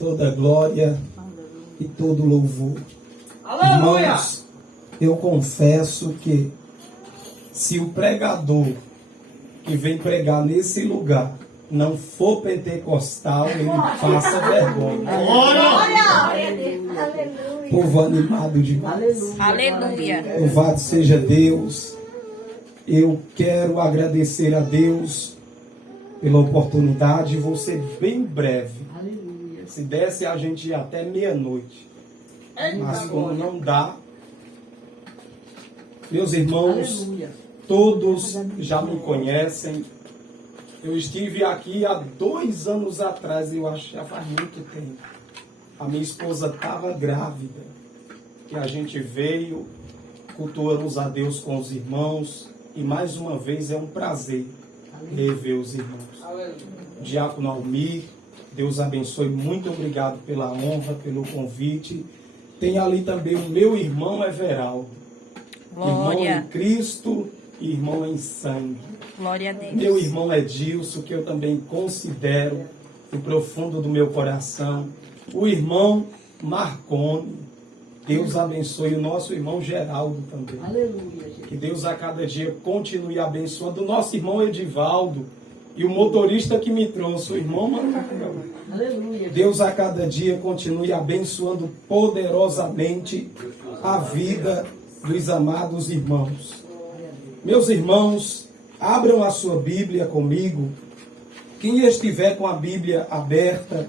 toda glória e todo louvor. Aleluia! Irmãos, eu confesso que se o pregador que vem pregar nesse lugar não for pentecostal, ele passa vergonha. Povo animado demais. Aleluia. Louvado seja Deus. Eu quero agradecer a Deus pela oportunidade. Vou ser bem breve. Se desse, a gente ia até meia-noite. Mas como não dá, meus irmãos, todos já me conhecem. Eu estive aqui há 2 anos atrás, eu acho que já faz muito tempo. A minha esposa estava grávida. E a gente veio, cultuamos a Deus com os irmãos. E mais uma vez é um prazer rever os irmãos. Diácono Almir, Deus abençoe, muito obrigado pela honra, pelo convite. Tem ali também o meu irmão Everaldo. Glória. Irmão em Cristo e irmão em sangue. Glória a Deus. Meu irmão Edilson, que eu também considero do profundo do meu coração. O irmão Marconi. Deus abençoe o nosso irmão Geraldo também. Aleluia, gente. Que Deus a cada dia continue abençoando o nosso irmão Edivaldo e o motorista que me trouxe, o irmão Manuel. Aleluia. Deus a cada dia continue abençoando poderosamente a vida dos amados irmãos. Meus irmãos, abram a sua Bíblia comigo. Quem estiver com a Bíblia aberta,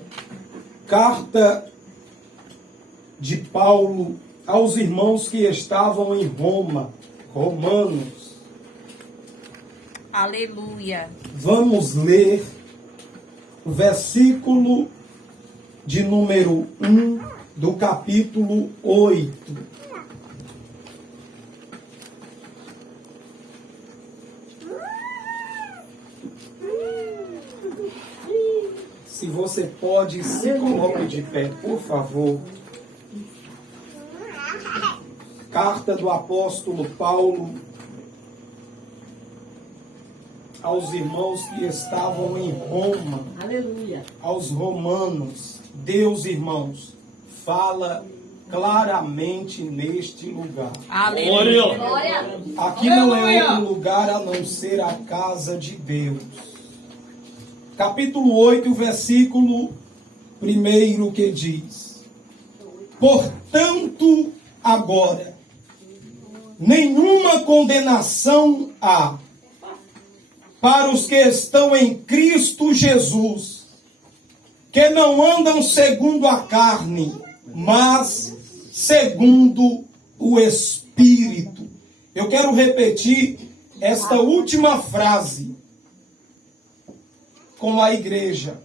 carta de Paulo aos irmãos que estavam em Roma, Romanos. Aleluia. Vamos ler o versículo de número 1 do capítulo 8. Se você pode, se coloque de pé, por favor. Carta do apóstolo Paulo aos irmãos que estavam em Roma, Aleluia. aos romanos. Deus, irmãos, fala claramente neste lugar. Aleluia. Aqui não é outro lugar a não ser a casa de Deus. Capítulo 8, versículo 1 que diz: portanto, agora, nenhuma condenação há para os que estão em Cristo Jesus, que não andam segundo a carne, mas segundo o Espírito. Eu quero repetir esta última frase com a igreja.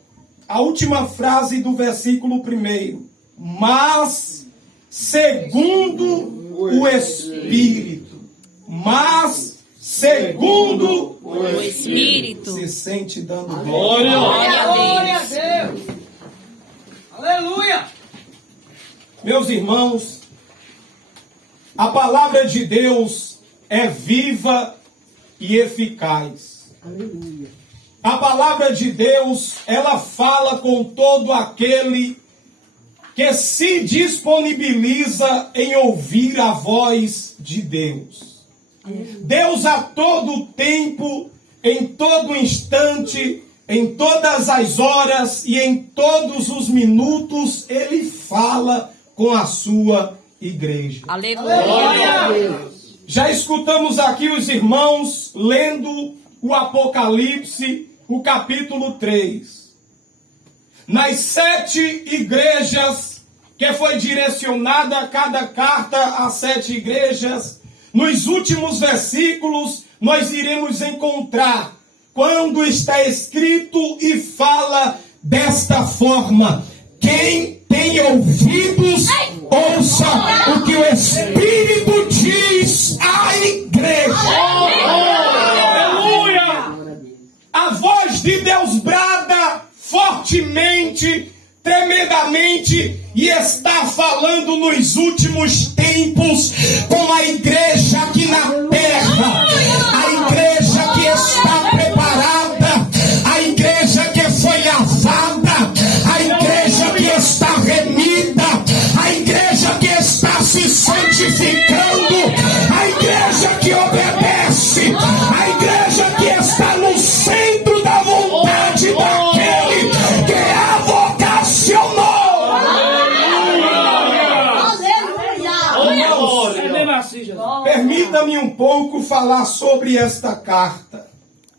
A última frase do versículo 1. Mas segundo o Espírito. Mas segundo O Espírito. Se sente dando Glória Glória a a Deus. Deus. Aleluia. Meus irmãos, a palavra de Deus é viva e eficaz. Aleluia. A palavra de Deus, ela fala com todo aquele que se disponibiliza em ouvir a voz de Deus. Deus a todo tempo, em todo instante, em todas as horas e em todos os minutos, Ele fala com a sua igreja. Aleluia. Já escutamos aqui os irmãos lendo o Apocalipse, o capítulo 3. Nas 7 igrejas que foi direcionada a cada carta às 7 igrejas, nos últimos versículos nós iremos encontrar quando está escrito e fala desta forma: quem tem ouvidos, ouça o que o Espírito diz à igreja. Aleluia! A voz de Deus brada fortemente, tremendamente, e está falando nos últimos tempos com a igreja aqui na terra. A igreja que está preparada, a igreja que foi lavada, a igreja que está permita-me um pouco falar sobre esta carta.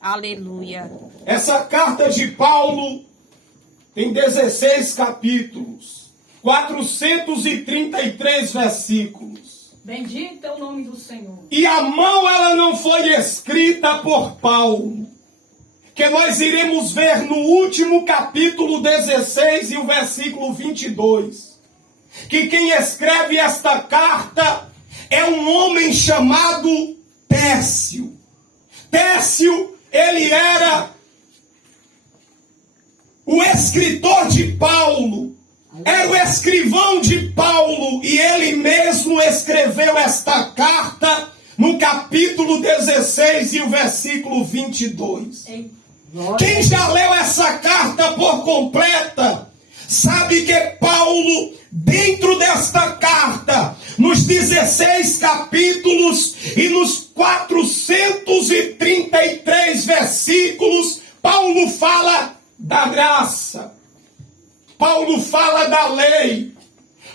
Aleluia. Essa carta de Paulo tem 16 capítulos, 433 versículos. Bendito é o nome do Senhor. E a mão ela não foi escrita por Paulo, que nós iremos ver no último capítulo 16 e o versículo 22, que quem escreve esta carta é um homem chamado Tércio. Tércio, ele era o escritor de Paulo, era o escrivão de Paulo, e ele mesmo escreveu esta carta no capítulo 16 e o versículo 22. Quem já leu essa carta por completa, sabe que Paulo, dentro desta carta, nos 16 capítulos e nos 433 versículos, Paulo fala da graça, Paulo fala da lei,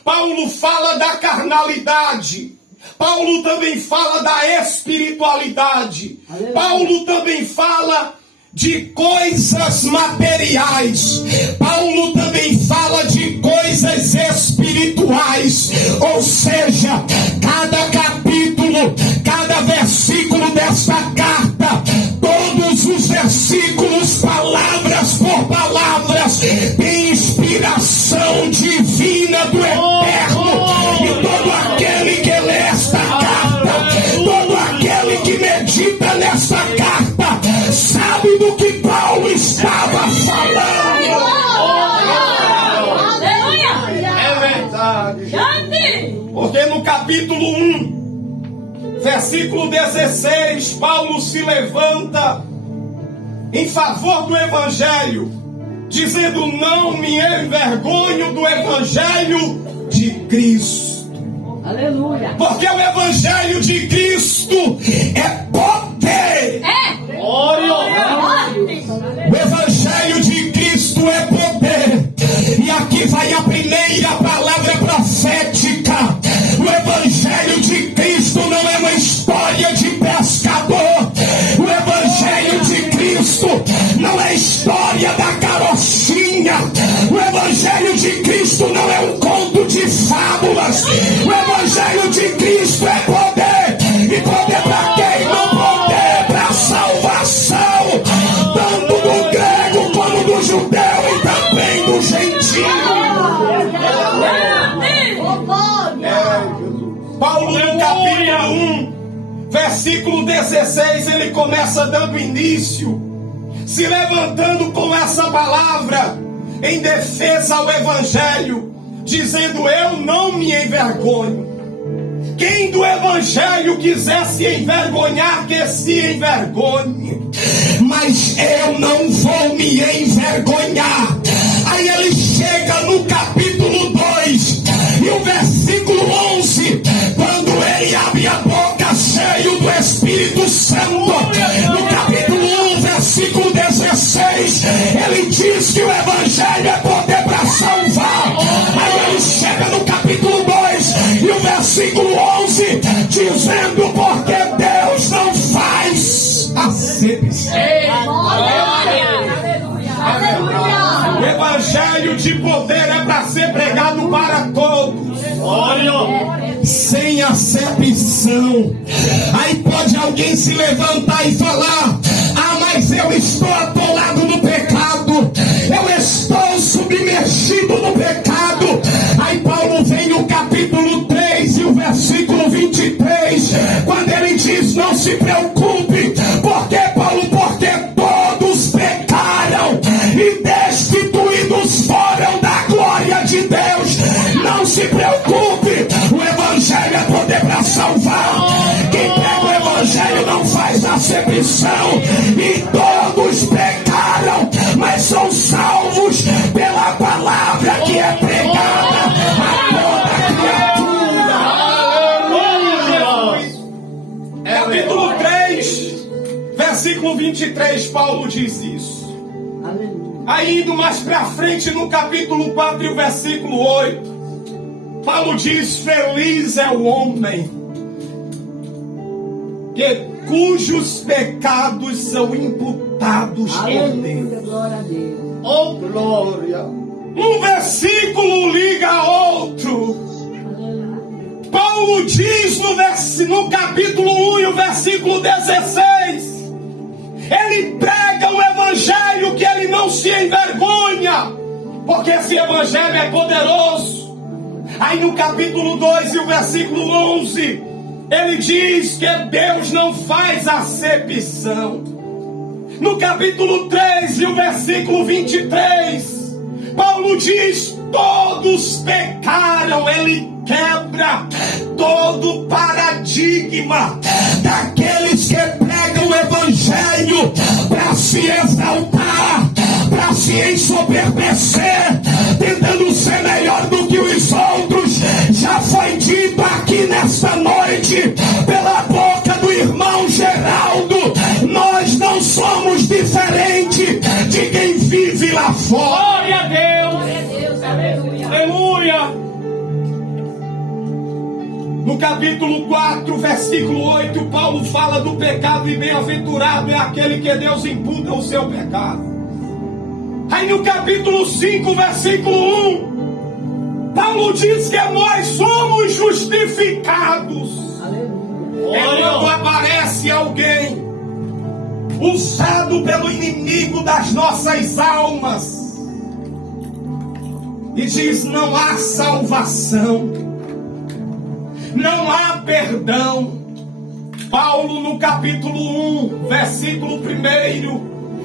Paulo fala da carnalidade, Paulo também fala da espiritualidade, Paulo também fala de coisas materiais, Paulo também fala de coisas espirituais, ou seja, cada capítulo, cada versículo dessa carta, todos os versículos, palavras por palavras, tem inspiração divina do Eterno, e todo aquele que lê esta carta, todo aquele que medita nessa carta, sabe do que Paulo estava falando. É verdade. Porque no capítulo 1, versículo 16, Paulo se levanta em favor do Evangelho, dizendo: não me envergonho do Evangelho de Cristo. Aleluia. Porque o Evangelho de Cristo é poder. O Evangelho de Cristo é poder. E aqui vai a primeira palavra profética. O Evangelho de Cristo não é uma história de pescador. O Evangelho de Cristo não é história da carochinha. O Evangelho de Cristo não é um conto de fábulas. O Evangelho de Cristo é poder. E poder para quem? Não poder para salvação, tanto do grego como do judeu e também do gentil. Paulo, no capítulo 1, versículo 16, ele começa dando início, se levantando com essa palavra em defesa ao Evangelho, dizendo: eu não me envergonho. Quem do Evangelho quiser se envergonhar, que se envergonhe, mas eu não vou me envergonhar. Aí ele chega no capítulo 2 e o versículo 11, quando ele abre a boca cheio do Espírito Santo. No capítulo 1, versículo 16, ele diz que o Evangelho é poder para salvar. Aí ele chega no capítulo 2 e o versículo 11, dizendo: porque Deus não faz acepção. O Evangelho de poder é para ser pregado para todos, sem acepção. Aí pode alguém se levantar e falar: ah, mas eu estou atolado no pecado, eu estou submergido no pecado. Aí Paulo vem no capítulo 3 e o versículo 23, quando ele diz: não se preocupe, porque Paulo, porque todos pecaram e destituídos foram da glória de Deus. Não se preocupe, o Evangelho é poder para salvar. Quem prega o Evangelho não faz acepção, e todos pecaram, mas são salvos pela palavra que é pregada a toda criatura. Capítulo 3, versículo 23, Paulo diz isso. Aí indo mais para frente no capítulo 4 e o versículo 8, Paulo diz: feliz é o homem cujos pecados são imputados por Deus. Aleluia, glória a Deus. Oh, glória! Um versículo liga a outro. Aleluia. Paulo diz no capítulo 1 e o versículo 16. Ele prega o evangelho que ele não se envergonha, porque esse evangelho é poderoso. Aí no capítulo 2 e o versículo 11, ele diz que Deus não faz acepção. No capítulo 3 e o versículo 23, Paulo diz: todos pecaram. Ele quebra todo paradigma daqueles que pregam o evangelho para se exaltar, para se ensoberbecer, tentando ser melhor do que os outros. Já foi dito aqui nesta noite pela boca do irmão Geraldo: nós não somos diferente de quem vive lá fora. Glória a Deus! Glória a Deus, aleluia. Aleluia! No capítulo 4, versículo 8, Paulo fala do pecado e bem-aventurado é aquele que Deus imputa o seu pecado. Aí no capítulo 5, versículo 1, Paulo diz que nós somos justificados. Aleluia. É quando aparece alguém usado pelo inimigo das nossas almas e diz: não há salvação, não há perdão. Paulo no capítulo 1, versículo 1,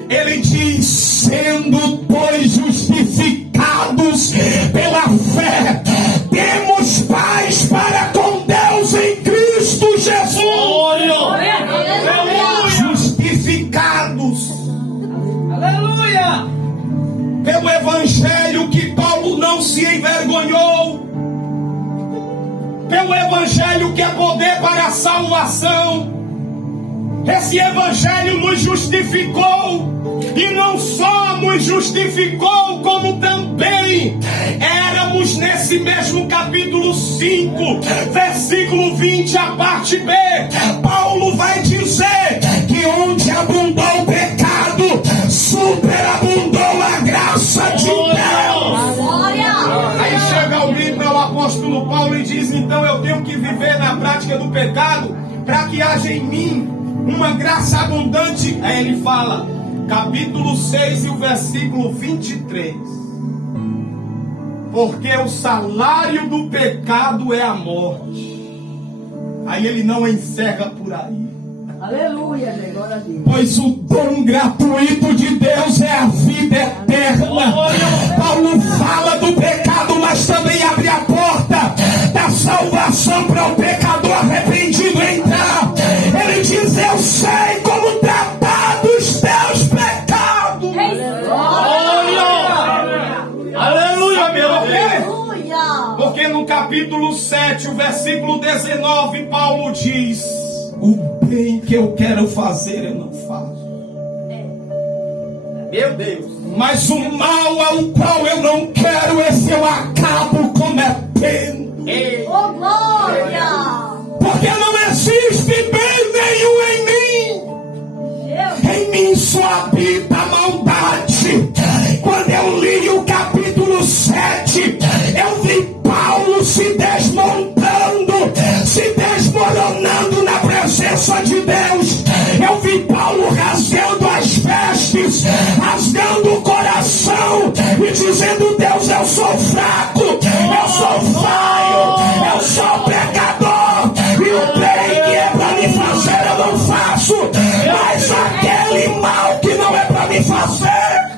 ele diz: sendo pois justificados pela fé, temos paz para com Deus em Cristo Jesus. Glória a Deus. Justificados Aleluia. pelo evangelho que Paulo não se envergonhou, pelo evangelho que é poder para a salvação. Esse evangelho nos justificou, e não só nos justificou, como também éramos nesse mesmo capítulo 5, versículo 20, a parte B. Paulo vai dizer que onde abundou o pecado, superabundou a graça de Deus. Aí chega alguém para o apóstolo Paulo e diz: então eu tenho que viver na prática do pecado para que haja em mim uma graça abundante. Aí ele fala, capítulo 6 e o versículo 23: porque o salário do pecado é a morte. Aí ele não encerra por aí. Aleluia, glória a Deus. Pois o dom gratuito de Deus é a vida eterna. Paulo fala do pecado, mas também abre a porta da salvação para o pecador arrependido entrar. Ele diz: eu sei como tratar dos teus pecados. Aleluia, meu Deus. Porque no capítulo 7, o versículo 19, Paulo diz: o bem que eu quero fazer eu não faço. Meu Deus. Mas o mal ao qual eu não quero, esse eu acabo cometendo. Oh, glória. Porque não existe bem nenhum em mim. Em mim só habita a maldade. Quando eu li o capítulo 7, eu vi Paulo se desmontando, se desmoronando na presença de Deus. Eu vi Paulo rasgando as vestes, rasgando o coração e dizendo: Deus, eu sou fraco, eu sou falho, eu sou pecador, e o bem que é para me fazer eu não faço, mas aquele mal que não é para me fazer,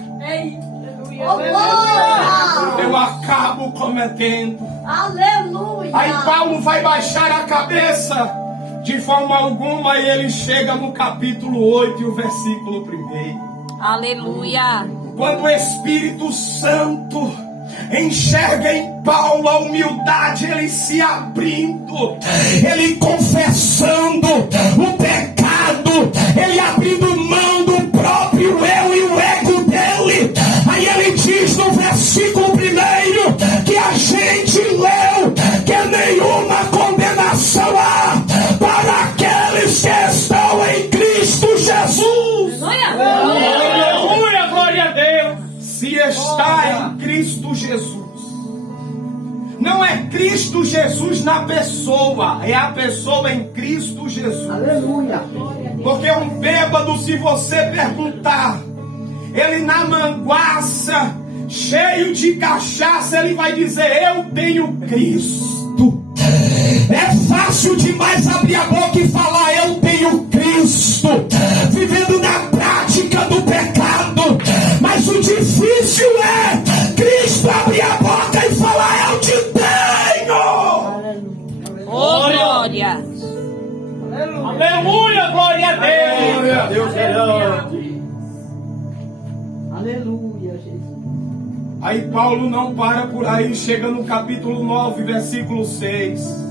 eu acabo cometendo. Aleluia. Aí Paulo vai baixar a cabeça de forma alguma e ele chega no capítulo 8 e o versículo 1. Aleluia. Quando o Espírito Santo enxerga em Paulo a humildade, ele se abrindo, ele confessando o pecado, ele abrindo mão do próprio eu e o ego dele. Aí ele diz no versículo 1 que a gente leu que nenhuma condenação há para aqueles que Não é Cristo Jesus na pessoa, é a pessoa em Cristo Jesus. Aleluia. Porque um bêbado, se você perguntar, ele na manguaça, cheio de cachaça, ele vai dizer: eu tenho Cristo. É fácil demais abrir a boca e falar: eu tenho Cristo, vivendo na prática do pecado. Mas o difícil é Cristo abrir a boca e falar: eu te tenho. Oh, glória. Aleluia, glória a Deus. Glória a Deus é grande. Aleluia, Jesus. Aí Paulo não para por aí, chega no capítulo 9, versículo 6.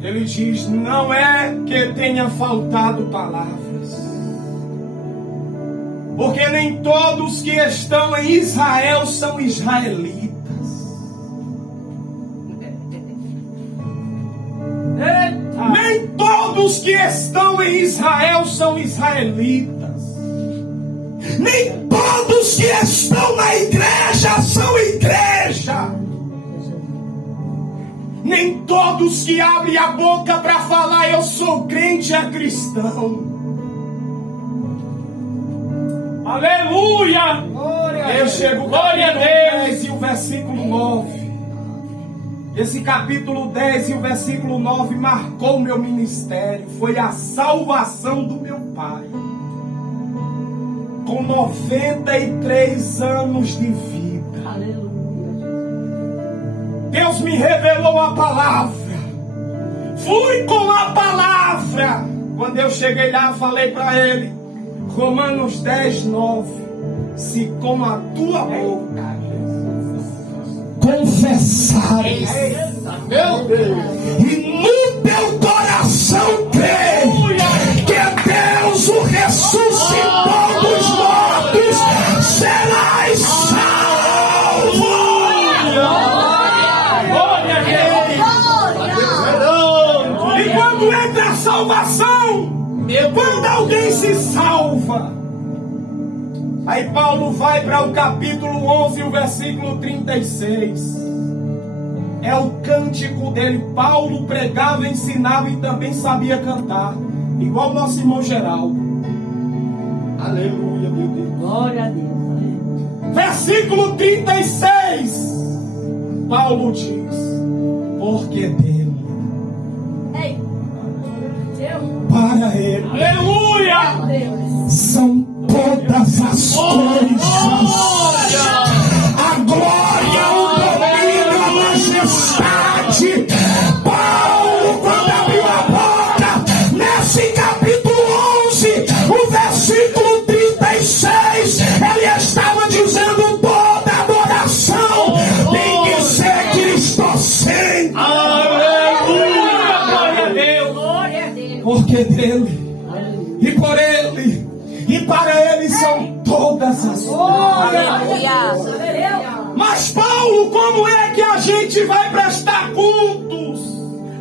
Ele diz: não é que tenha faltado palavras, porque nem todos que estão em Israel são israelitas. Nem todos que estão em Israel são israelitas. Nem todos que estão na igreja são igreja. Nem todos que abrem a boca para falar eu sou crente é cristão. Aleluia. Eu chego Glória a Deus. 10 e o versículo 9. Esse capítulo 10 e o versículo 9 marcou meu ministério. Foi a salvação do meu pai. Com 93 anos de vida. Aleluia. Deus me revelou a palavra. Fui com a palavra. Quando eu cheguei lá, falei para ele: Romanos 10, 9. Se com a tua boca confessares Meu Deus. e no teu coração crer que Deus o ressuscitou dos mortos, serás salvo. Glória a Deus. E quando entra a salvação, quando alguém se salva, aí Paulo vai para o capítulo 11, o versículo 36. É o cântico dele. Paulo pregava, ensinava e também sabia cantar, igual nosso irmão Geraldo. Aleluia, meu Deus. Glória a Deus. Versículo 36. Paulo diz: porque dele, Ei. Deus. para ele, Aleluia. Deus. são todas as coisas. A glória, o domínio, a majestade. Paulo, quando abriu a boca, nesse capítulo 11, o versículo 36, ele estava dizendo: toda adoração tem que ser cristocêntrica. Aleluia. Glória a Deus. Glória a Deus. Porque dele, e por ele, e para ele são todas as coisas. Aleluia. Mas Paulo, como é que a gente vai prestar cultos?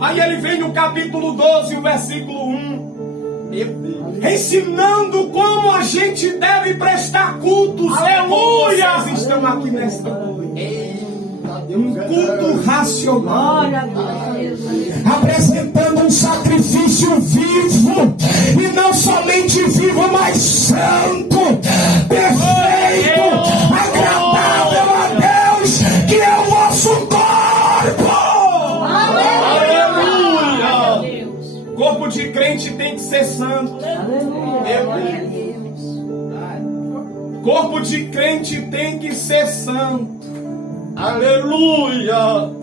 Aí ele vem no capítulo 12, o versículo 1. Ensinando como a gente deve prestar cultos. Aleluia! Vocês estão aqui nesta noite. Um culto racional. Glória a Deus. Apresentando um sacrifício vivo, e não somente vivo, mas santo, perfeito, agradável a Deus, que é o nosso corpo. Aleluia. Corpo de crente tem que ser santo. Aleluia. Corpo de crente tem que ser santo. Aleluia.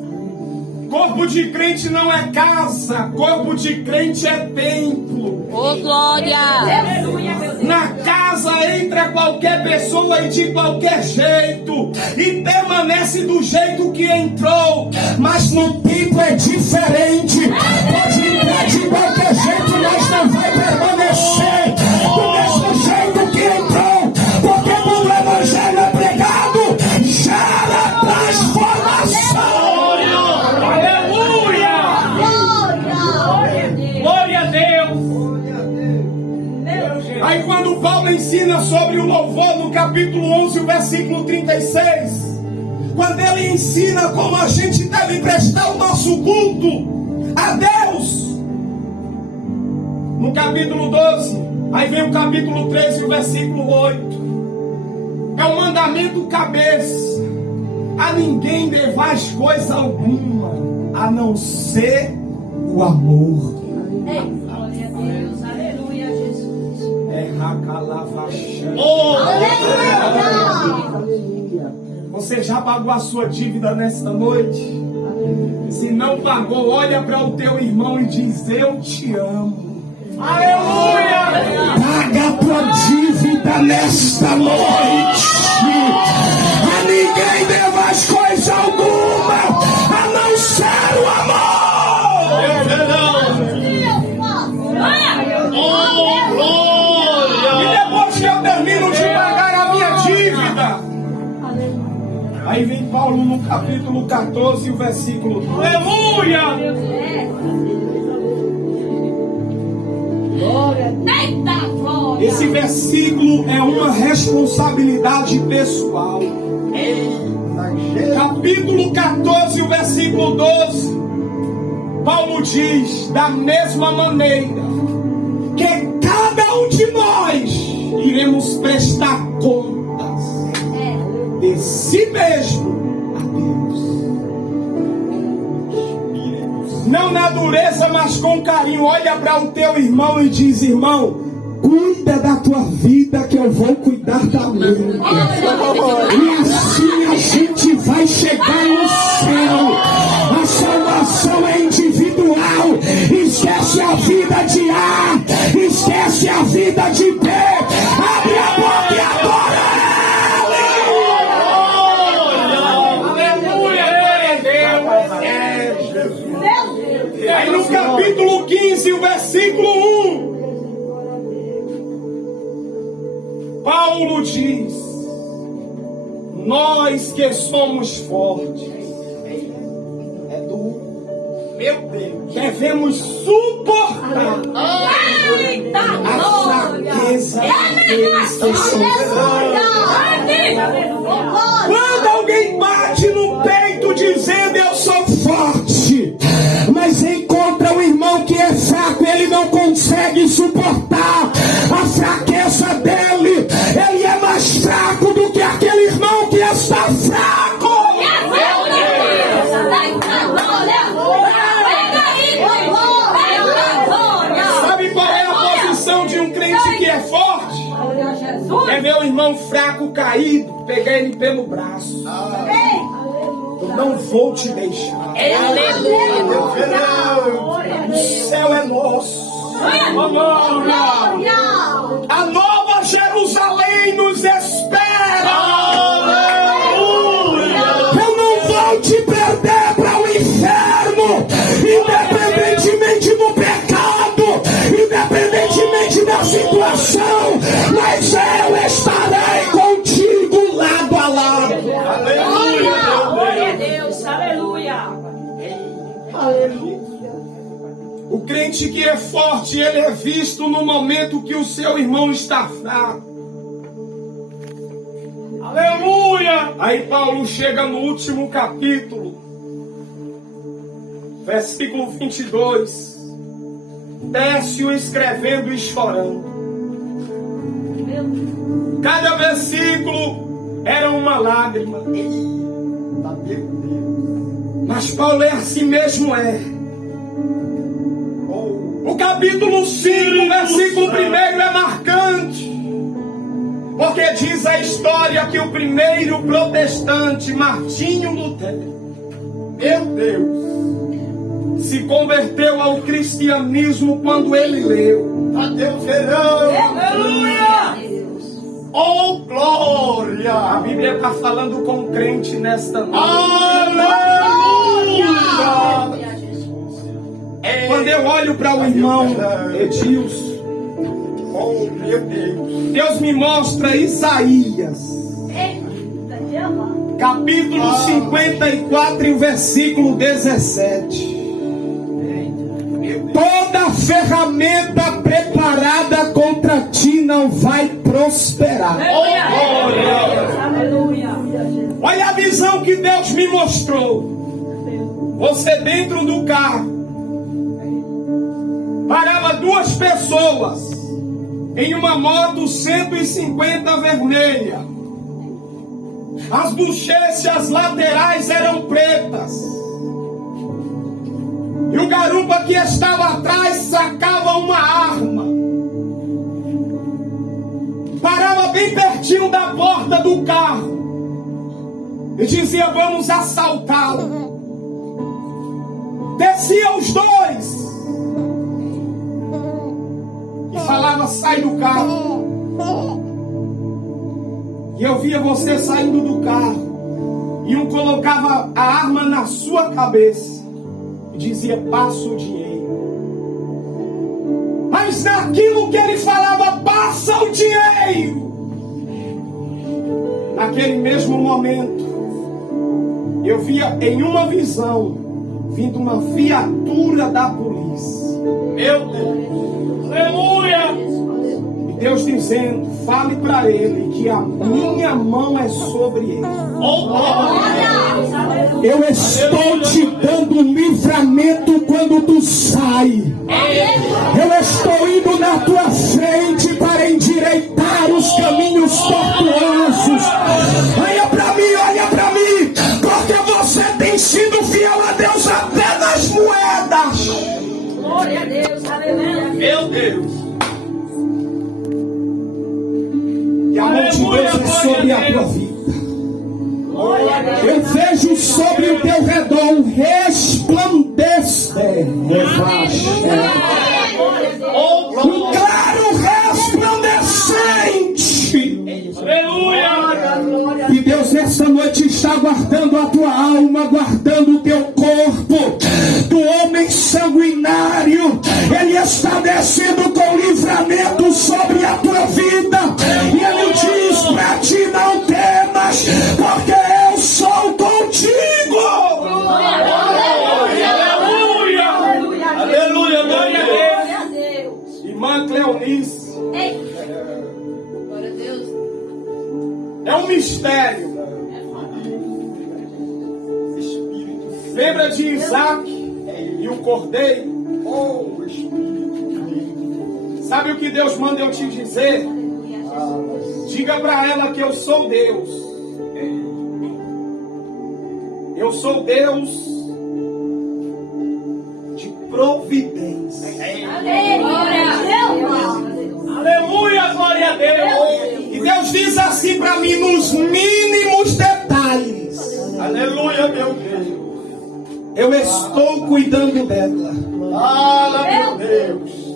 Corpo de crente não é casa, corpo de crente é templo. Oh, glória. Na casa entra qualquer pessoa e de qualquer jeito, e permanece do jeito que entrou, mas no templo é diferente. Pode entrar de qualquer jeito, mas não vai permanecer do mesmo jeito que entrou, porque quando o evangelho é pregado, gera transformação. Aleluia. Glória a Deus. Aí quando Paulo ensina sobre o louvor no capítulo 11, o versículo 36, quando ele ensina como a gente deve prestar o nosso culto a Deus. No capítulo 12, aí vem o capítulo 13 e o versículo 8. É o mandamento cabeça: a ninguém devais coisa alguma, a não ser o amor. Ei, glória a Deus, aleluia, Jesus. É Racalavachã. Você já pagou a sua dívida nesta noite? Se não pagou, olha para o teu irmão e diz: eu te amo. Aleluia! Paga a tua dívida nesta noite. A ninguém devas coisa alguma, a não ser o amor. E depois que eu termino de pagar a minha dívida, aí vem Paulo no capítulo 14, o versículo 2. Aleluia! Eita, glória. Esse versículo é uma responsabilidade pessoal. Capítulo 14, o versículo 12. Paulo diz: da mesma maneira que cada um de nós iremos prestar contas de si mesmo a Deus. Não na dureza, mas com carinho. Olha para o teu irmão e diz: irmão, cuida da tua vida que eu vou cuidar da minha. E assim a gente vai chegar no céu. A salvação é individual. Esquece a vida de A, esquece a vida de B. Abre a boca e adora Aleluia! Glória a Deus! Aí no capítulo 15, o versículo 1, Paulo diz: nós que somos fortes, meu Deus, devemos suportar Eita, a glória. fraqueza daqueles que são fracos. Glória. Quando alguém bate no peito dizendo eu sou forte, mas encontra um irmão que é fraco, ele não consegue suportar a fraqueza dele, ele é mais fraco do que aquele irmão que está fraco. Sabe qual é a posição de um crente que é forte? É ver o irmão fraco caído, pegar ele pelo braço. Eu não vou te deixar. O céu é nosso. A nova Jerusalém nos espera. Eu não vou te perder para o inferno, independentemente do pecado, independentemente da situação, mas eu estarei contigo lado a lado. Glória a Deus, aleluia. O crente que é forte, ele é visto no momento que o seu irmão está fraco. Aleluia! Aí Paulo chega no último capítulo, versículo 22, desce-o escrevendo e chorando. Cada versículo era uma lágrima. Mas Paulo é assim mesmo, O capítulo 5, versículo 1 é marcante, porque diz a história que o primeiro protestante, Martinho Lutero, meu Deus, se converteu ao cristianismo quando ele leu. Aleluia! Oh, glória! A Bíblia está falando com o crente nesta noite. Aleluia! Quando eu olho para o irmão Edilson, oh meu Deus, Deus me mostra Isaías, capítulo 54 e o versículo 17. Toda ferramenta preparada contra ti não vai prosperar. Aleluia. Olha a visão que Deus me mostrou. Você dentro do carro. Parava duas pessoas em uma moto 150 vermelha. As bochechas laterais eram pretas. E o garupa que estava atrás sacava uma arma. Parava bem pertinho da porta do carro. E dizia: vamos assaltá-lo. Descia os dois. E falava: sai do carro. E eu via você saindo do carro. E um colocava a arma na sua cabeça. E dizia: passa o dinheiro. Mas naquilo que ele falava: passa o dinheiro. Naquele mesmo momento, eu via em uma visão vindo uma viatura da polícia. Meu Deus. Aleluia. E Deus dizendo: fale para ele que a minha mão é sobre ele. Eu estou te dando um livramento quando tu sai. Eu estou indo na tua frente para endireitar os caminhos tortuosos. Olha para mim, porque você tem sido fiel a Deus até nas moedas. Glória a Deus. Aleluia. Meu Deus. E a mão de Deus é sobre a tua vida. Eu vejo sobre o teu redor um resplandecer. Um claro resplandecente. Aleluia. E Deus nessa noite está guardando a tua alma, guardando o teu corpo do homem sanguinário. Ele está descendo com livramento sobre a tua vida. E ele diz para ti: não temas, porque eu sou contigo. Aleluia. Aleluia. Glória a Deus. Irmã Cleonice, Glória a Deus. é um mistério. Lembra de Isaac e o cordeiro? Sabe o que Deus manda eu te dizer? Diga para ela que eu sou Deus. Eu sou Deus de providência. Aleluia. Glória a Deus. E Deus diz assim para mim, nos mínimos detalhes: Aleluia, meu Deus. eu estou cuidando dela. Meu Deus.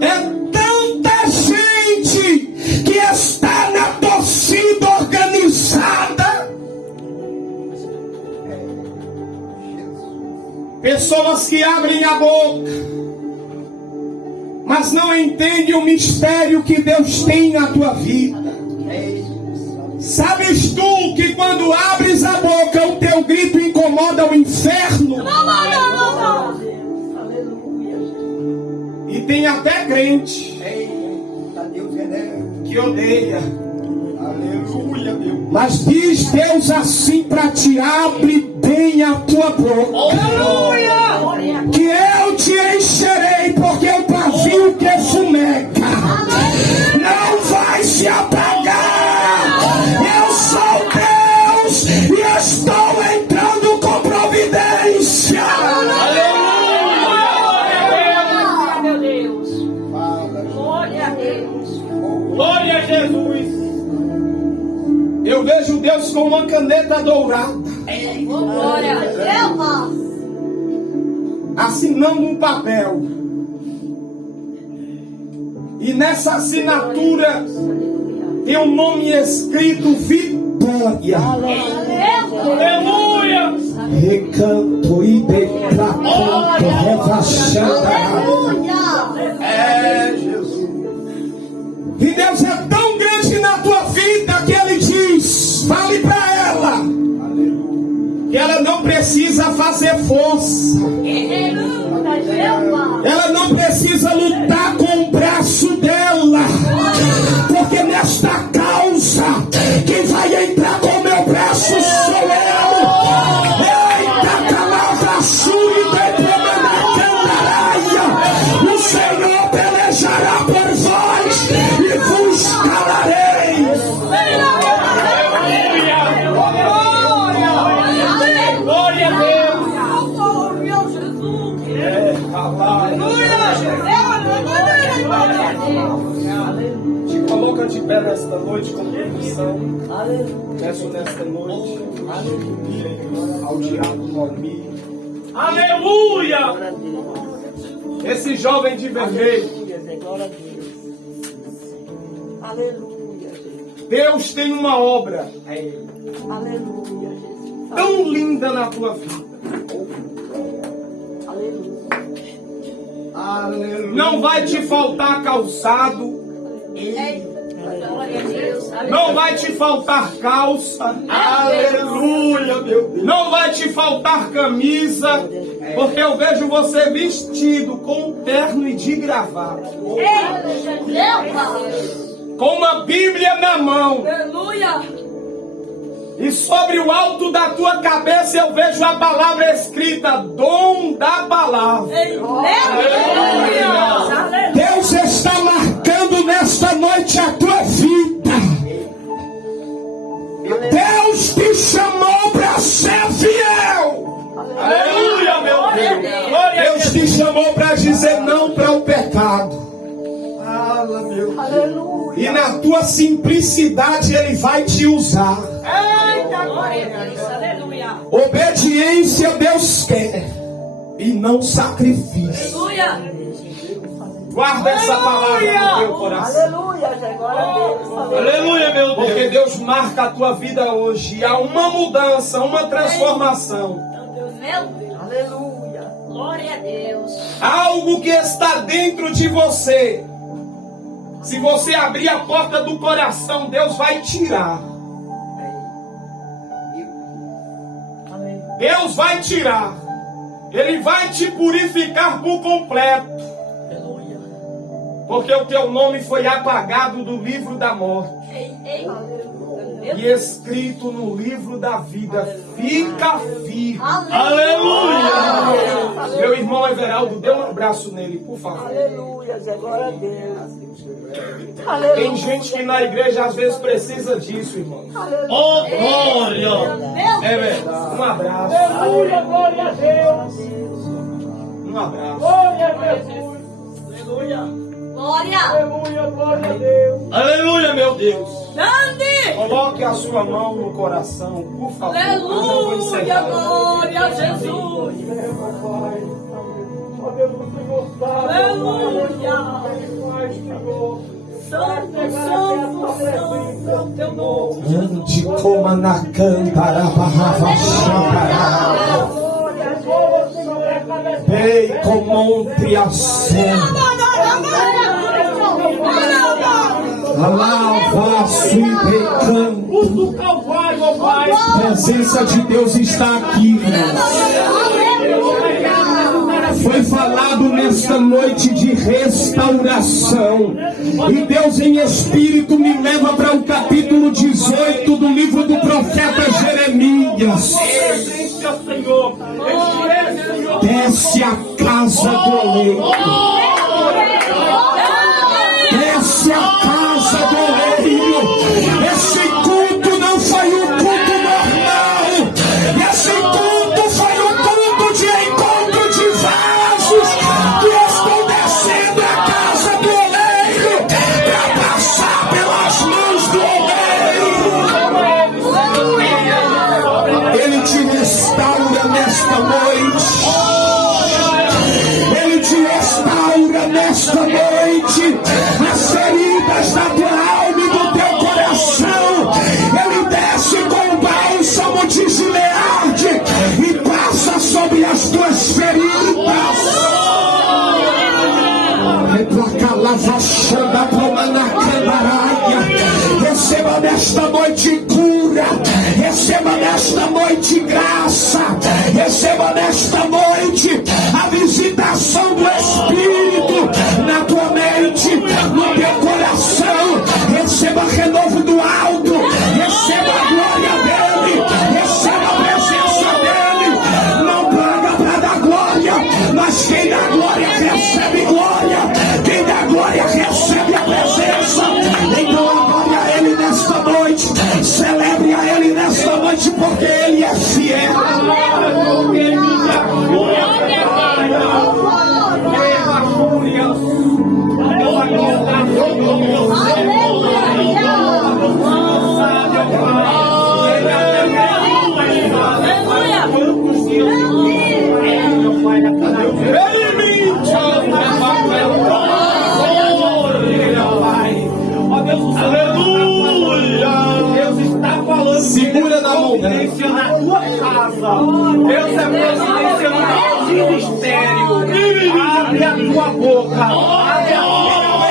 É tanta gente que está na torcida organizada. Pessoas que abrem a boca, mas não entendem o mistério que Deus tem na tua vida. Sabes tu que quando abres a boca, o teu grito incomoda o inferno? E tem até crente que odeia. Aleluia, meu. Mas diz Deus assim para te: abre bem a tua boca, que eu te encherei, porque o pavio que fumega não vai se apagar. Eu sou Deus e estou entrando com providência. Aleluia, meu Deus. Glória a Deus. Glória a Jesus. Eu vejo Deus com uma caneta dourada, Glória a Deus. assinando um papel. E nessa assinatura tem um nome escrito: Vitória. Aleluia. Recanto e declacanto, rebaixada. É Jesus. E Deus é tão grande na tua vida que Ele diz: fale para ela que ela não precisa fazer força. Ela não precisa lutar com o braço dela. Porque nesta causa, quem vai entrar com o meu braço sou eu. Eita, calava suri de Pomanacanaraia. O Senhor pelejará por vós e vos calareis. Glória a Deus. Te coloca de pé nesta noite com permissão. Peço nesta noite ao diabo Normi. Aleluia. Esse jovem de vermelho. Aleluia, Jesus. Deus tem uma obra Aleluia, Jesus. tão linda na tua vida. Aleluia. Não vai te faltar calçado. Não vai te faltar calça. Aleluia, meu Deus. Não vai te faltar camisa. Porque eu vejo você vestido com um terno e de gravata. Com uma Bíblia na mão. E sobre o alto da tua cabeça eu vejo a palavra escrita, dom da palavra. Deus está marcando nesta noite a tua vida. Deus te chamou para ser fiel. Aleluia, meu Deus. Glória a Deus te chamou para dizer não para o pecado. Aleluia. E na tua simplicidade Ele vai te usar. Obediência Deus quer e não sacrifício. Guarda essa palavra no teu coração. Aleluia, Jesus. Glória a Deus. Aleluia, meu Deus. Porque Deus marca a tua vida hoje. Há uma mudança, uma transformação. Aleluia. Glória a Deus. Algo que está dentro de você. Se você abrir a porta do coração, Deus vai tirar. Deus vai tirar. Ele vai te purificar por completo. Porque o teu nome foi apagado do livro da morte e escrito no livro da vida. Fica firme. Aleluia. Meu irmão Everaldo, dê um abraço nele, por favor. Aleluia, Jesus. Glória a Deus. Tem Aleluia. gente que na igreja às vezes precisa disso, irmão. Oh, glória. É verdade. Um abraço. Aleluia, glória a Deus. Um abraço. Glória a Jesus. Glória. Aleluia, glória a Deus. Aleluia, meu Deus. Coloque a sua mão no coração, por favor. Eu vou encerrar. Glória a Jesus. Aleluia. Santo, santo, santo é o teu nome. De coma na cantarabahava xantará. Ei, como triação. Alava sui recanto. Do Calvário, ó Pai. A presença de Deus está aqui, irmãos. Foi falado nesta noite de restauração. E Deus em Espírito me leva para o capítulo 18 do livro do profeta Jeremias. Presença, Senhor. Desce a casa do oleiro. Desce a casa do oleiro. Esse culto não foi um culto normal. Esse culto foi um culto de encontro de vasos que estão descendo a casa do oleiro para passar pelas mãos do oleiro. Ele te restaura nesta noite. Ele te restaura nesta noite. As feridas da tua alma e do teu coração. Ele desce com o bálsamo de Gileade e passa sobre as tuas feridas. Receba nesta noite cura. Receba nesta nesta noite graça. Receba nesta noite a visitação do Espírito na tua mente, no teu coração. Receba renovo do alto. Receba a glória dele. Receba a presença dele. Não paga para dar glória, mas quem dá glória recebe glória. Quem dá glória recebe a presença. Então adore a ele nesta noite. Celebre a ele nesta noite, porque ele é fiel. Segura na mão dela. Na tua casa. Deus é providenciando o ministério. Abre a tua boca. Abre a tua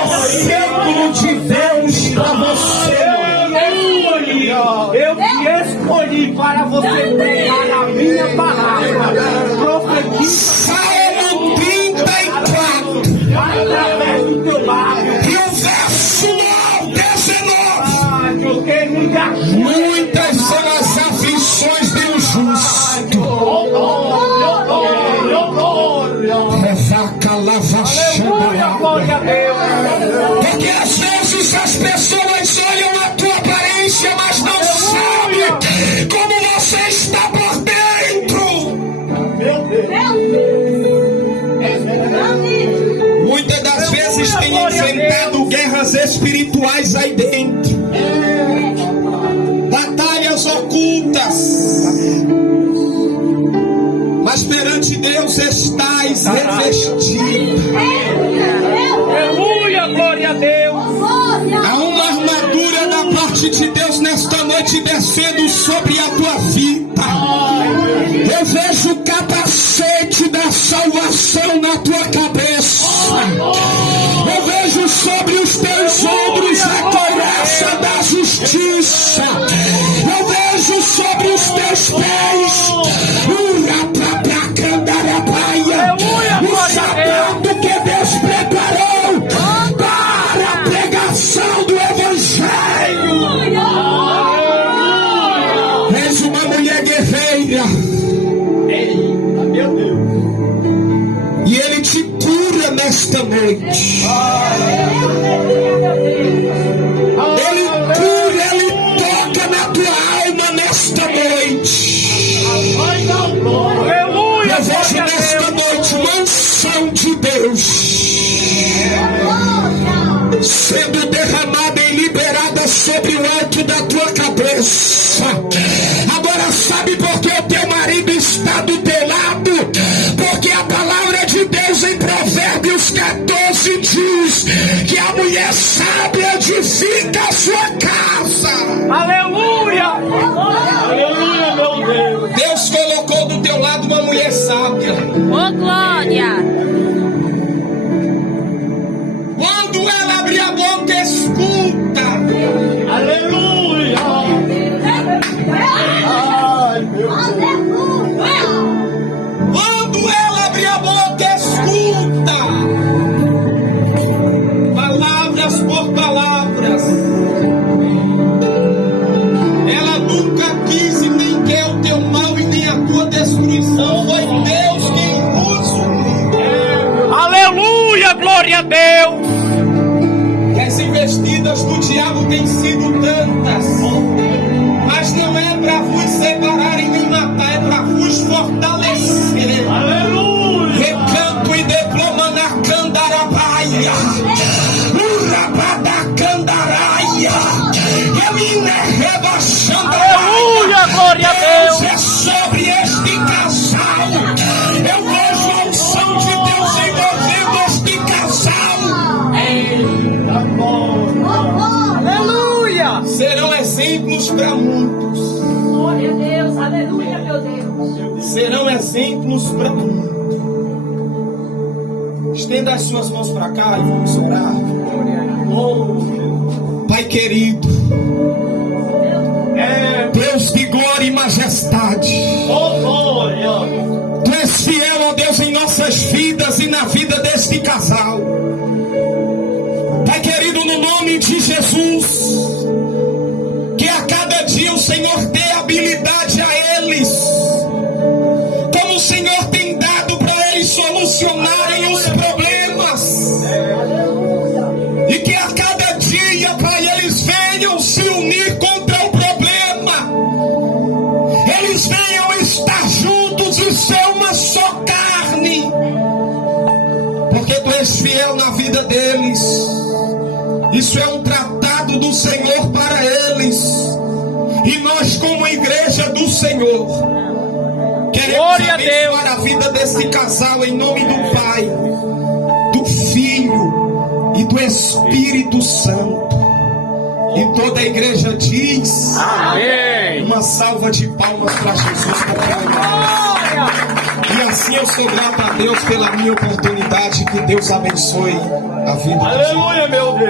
Versículo de Deus para você. Eu te escolhi para você pregar a minha palavra. Profetiza. Salmo 34. Através do teu lábio. E o verso 19. Muitas são as aflições do justo. Glória a Deus. Porque às vezes as pessoas olham a tua aparência, mas não sabem como você está por dentro. Muitas das vezes tem enfrentado guerras espirituais aí dentro. Batalhas ocultas. Mas perante Deus estás revestido. Aleluia, glória a Deus. Há uma armadura da parte de Deus nesta noite descendo sobre a tua vida. Eu vejo o capacete da salvação na tua cabeça. Eu vejo sobre os teus ombros a couraça da justiça. Eu vejo sobre os teus pés o sapato que Deus preparou para a pregação do Evangelho. És uma mulher guerreira. Meu Deus. E Ele te cura nesta noite. Ele cura, Ele toca na tua alma nesta noite. Aleluia, Eu vejo nesta noite uma unção de Deus sendo derramada e liberada sobre o alto da tua cabeça. Agora sabe por que o teu marido está do teu lado? Porque a palavra de Deus em Provérbios 14 diz que a mulher sábia edifica a sua casa. aleluia, aleluia, meu Deus. Deus colocou do teu lado uma mulher sábia. Ô, glória. Quando ela abrir a boca, escuta. Aleluia. Ai, meu Deus. Quando ela abrir a boca, escuta. Palavras por palavras. Ela nunca quis e nem quer o teu mal e nem a tua destruição. Foi Deus quem os uniu. Aleluia, glória a Deus. Que as investidas do diabo têm sido tantas, mas não é para vos separarem nem matar, é para vos fortalecer. Aleluia. Recanto e diploma na candarabaia, urabada candaraia, Emine rebaixando. Aleluia, glória a Deus. É sobre este casal. Eu vejo a unção de Deus envolvendo este casal. Aleluia. Serão exemplos para muitos. Glória a Deus. Aleluia, meu Deus. Serão exemplos para muitos. Estenda as suas mãos para cá e vamos orar. Oh, Pai querido, Deus de glória e majestade. Oh, glória. Tu és fiel, ó Deus, em nossas vidas e na vida deste casal. Pai querido, no nome de Jesus, que a cada dia o Senhor dê habilidade a eles, como o Senhor tem dado para eles solucionarem os problemas, e que a cada dia, Pai, eles venham se unir contra o problema, eles venham estar juntos e ser uma só carne, porque Tu és fiel na vida deles. Isso é um tratado do Senhor para eles. E nós, como igreja do Senhor, queremos abençoar a vida desse casal em nome do Pai, do Filho e do Espírito Santo. E toda a igreja diz: amém. Uma salva de palmas para Jesus. E assim eu sou grato a Deus pela minha oportunidade. Que Deus abençoe a vida. Aleluia, meu Deus.